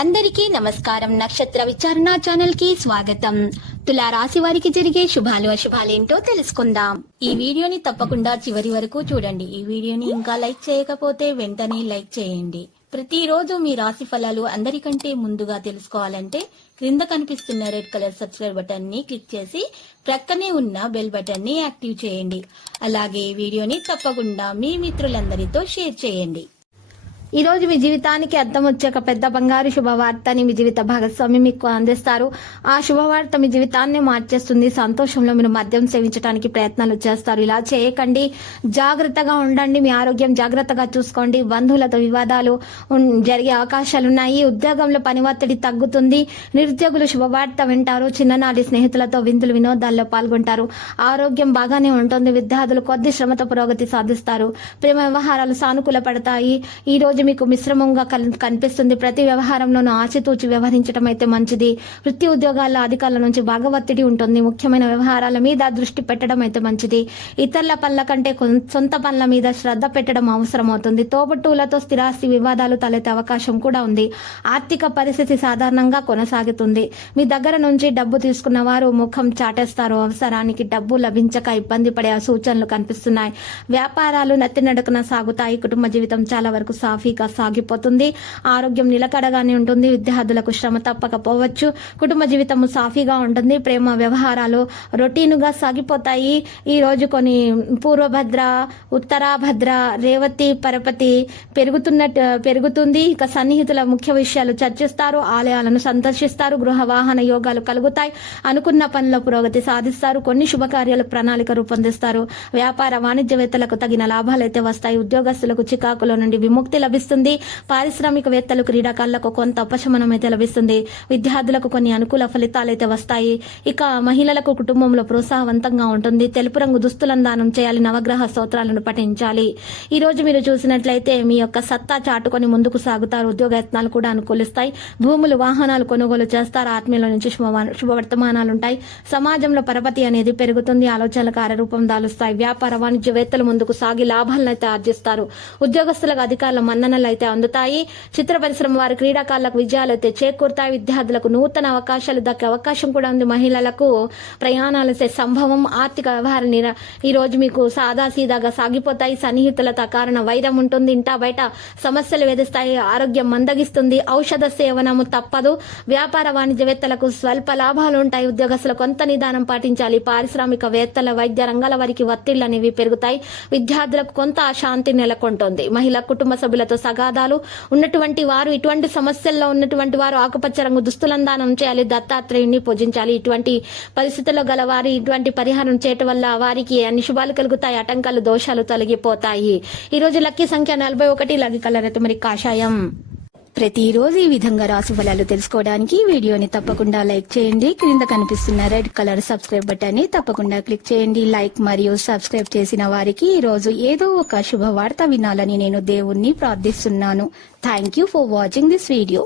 అందరికీ నమస్కారం. నక్షత్ర విచారణ ఛానల్ కి స్వాగతం. తులా రాశి వారికి జరిగే శుభాలు అశుభాలేంటో తెలుసుకుందాం. ఈ వీడియోని తప్పకుండా చివరి వరకు చూడండి. ఈ వీడియోని ఇంకా లైక్ చేయకపోతే వెంటనే లైక్ చేయండి. ప్రతిరోజు మీ రాశి ఫలాలు అందరికంటే ముందుగా తెలుసుకోవాలంటే క్రింద కనిపిస్తున్న రెడ్ కలర్ సబ్స్క్రైబ్ బటన్ ని క్లిక్ చేసి ప్రక్కనే ఉన్న బెల్ బటన్ ని యాక్టివ్ చేయండి. అలాగే ఈ వీడియోని తప్పకుండా మీ మిత్రులందరితో షేర్ చేయండి. ఈ రోజు మీ జీవితానికి అర్థం వచ్చే ఒక పెద్ద బంగారు శుభవార్తని మీ జీవిత భాగస్వామి మీకు అందిస్తారు. ఆ శుభవార్త మీ జీవితాన్ని మార్చేస్తుంది. సంతోషంలో మీరు మద్యం సేవించడానికి ప్రయత్నాలు చేస్తారు. ఇలా చేయకండి, జాగ్రత్తగా ఉండండి. మీ ఆరోగ్యం జాగ్రత్తగా చూసుకోండి. బంధువులతో వివాదాలు జరిగే అవకాశాలున్నాయి. ఉద్యోగంలో పని ఒత్తిడి తగ్గుతుంది. నిరుద్యోగులు శుభవార్త వింటారు. చిన్ననాటి స్నేహితులతో విందులు వినోదాల్లో పాల్గొంటారు. ఆరోగ్యం బాగానే ఉంటుంది. విద్యార్థులు కొద్ది శ్రమతో పురోగతి సాధిస్తారు. ప్రేమ వ్యవహారాలు సానుకూల పడతాయి. ఈ రోజు మీకు మిశ్రమంగా కనిపిస్తుంది. ప్రతి వ్యవహారంలోనూ ఆచితూచి వ్యవహరించడం అయితే మంచిది. వృత్తి ఉద్యోగాల్లో అధికారుల నుంచి బాగా ఒత్తిడి ఉంటుంది. ముఖ్యమైన వ్యవహారాల మీద దృష్టి పెట్టడం అయితే మంచిది. ఇతరుల పనుల కంటే సొంత పనుల మీద శ్రద్ధ పెట్టడం అవసరం అవుతుంది. తోబుట్టువులతో స్థిరాస్తి వివాదాలు తలెత్తే అవకాశం కూడా ఉంది. ఆర్థిక పరిస్థితి సాధారణంగా కొనసాగుతుంది. మీ దగ్గర నుంచి డబ్బు తీసుకున్న వారు ముఖం చాటేస్తారు. అవసరానికి డబ్బు లభించక ఇబ్బంది పడే సూచనలు కనిపిస్తున్నాయి. వ్యాపారాలు నత్తినడకన సాగుతాయి. కుటుంబ జీవితం చాలా వరకు సాఫీగా సాగిపోతుంది. ఆరోగ్యం నిలకడగానే ఉంటుంది. విద్యార్థులకు శ్రమ తప్పకపోవచ్చు. కుటుంబ జీవితం సాఫీగా ఉంటుంది. ప్రేమ వ్యవహారాలు రొటీనుగా సాగిపోతాయి. ఈ రోజు పూర్వభద్ర, ఉత్తరాభద్ర, రేవతి, పరపతి పెరుగుతుంది. ఇక సన్నిహితుల ముఖ్య విషయాలు చర్చిస్తారు. ఆలయాలను సందర్శిస్తారు. గృహ వాహన యోగాలు కలుగుతాయి. అనుకున్న పనుల పురోగతి సాధిస్తారు. కొన్ని శుభకార్యాలు ప్రణాళిక రూపొందిస్తారు. వ్యాపార వాణిజ్యవేత్తలకు తగిన లాభాలైతే వస్తాయి. ఉద్యోగస్తులకు చికాకుల నుండి విముక్తి లభిస్తుంది. పారిశ్రామికవేత్తలు, క్రీడాకారులకు కొంత ఉపశమనం అయితే లభిస్తుంది. విద్యార్థులకు కొన్ని అనుకూల ఫలితాలు అయితే వస్తాయి. ఇక మహిళలకు కుటుంబంలో ప్రోత్సాహవంతంగా ఉంటుంది. తెలుపు రంగు దుస్తులను దానం చేయాలి. నవగ్రహ స్తోత్రాలను పఠించాలి. ఈ రోజు మీరు చూసినట్లయితే మీ యొక్క సత్తా చాటుకొని ముందుకు సాగుతారు. ఉద్యోగయత్నాలు కూడా అనుకూలిస్తాయి. భూములు, వాహనాలు కొనుగోలు చేస్తారు. ఆత్మీయుల నుంచి శుభవర్తమానాలు ఉంటాయి. సమాజంలో పరపతి అనేది పెరుగుతుంది. ఆలోచనలు కార్యరూపం దాలుస్తాయి. వ్యాపార వాణిజ్యవేత్తలు ముందుకు సాగి లాభాలను అయితే ఆర్జిస్తారు. ఉద్యోగస్తులకు అధికారుల మన్ననలు అయితే అందుతాయి. చిత్ర పరిశ్రమ వారి క్రీడాకారులకు విజయాలు అయితే చేకూరుతాయి. విద్యార్థులకు నూతన అవకాశాలు దక్కే అవకాశం కూడా ఉంది. మహిళలకు ప్రయాణాలు సంభవం. ఆర్థిక వ్యవహారం ఈ రోజు మీకు సాదాసీదాగా సాగిపోతాయి. సన్నిహితులతో కారణ వైరం ఉంటుంది. ఇంటా బయట సమస్యలు వేధిస్తాయి. ఆరోగ్యం మందగిస్తుంది. ఔషధ సేవనము తప్పదు. వ్యాపార వాణిజ్యవేత్తలకు స్వల్ప లాభాలు ఉంటాయి. ఉద్యోగస్తులు కొంత నిదానం పాటించాలి. పారిశ్రామికవేత్తల, వైద్య రంగాల వారికి ఒత్తిళ్లు అనేవి పెరుగుతాయి. విద్యార్థులకు కొంత అశాంతి నెలకొంటుంది. మహిళా కుటుంబ సభ్యులతో సగాదాలు ఉన్నటువంటి వారు, ఇటువంటి సమస్యల్లో ఉన్నటువంటి వారు ఆకుపచ్చ రంగు దుస్తులను దానం చేయాలి. దత్తాత్రేయుని పూజించాలి. ఇటువంటి పరిస్థితుల్లో గల వారి ఇటువంటి పరిహారం చేయటం వల్ల వారికి అన్ని శుభాలు కలుగుతాయి. ఆటంకాలు, దోషాలు తొలగిపోతాయి. ఈ రోజు లక్కీ సంఖ్య 41. లక్కీ కలర్ అయితే మరి కాషాయం. ప్రతిరోజు ఈ విధంగా రాశి ఫలాలు తెలుసుకోవడానికి వీడియోని తప్పకుండా లైక్ చేయండి. క్రింద కనిపిస్తున్న రెడ్ కలర్ సబ్స్క్రైబ్ బటన్ ని తప్పకుండా క్లిక్ చేయండి. లైక్ మరియు సబ్స్క్రైబ్ చేసిన వారికి ఈ రోజు ఏదో ఒక శుభవార్త వినాలని నేను దేవుణ్ణి ప్రార్థిస్తున్నాను. Thank you for watching this video.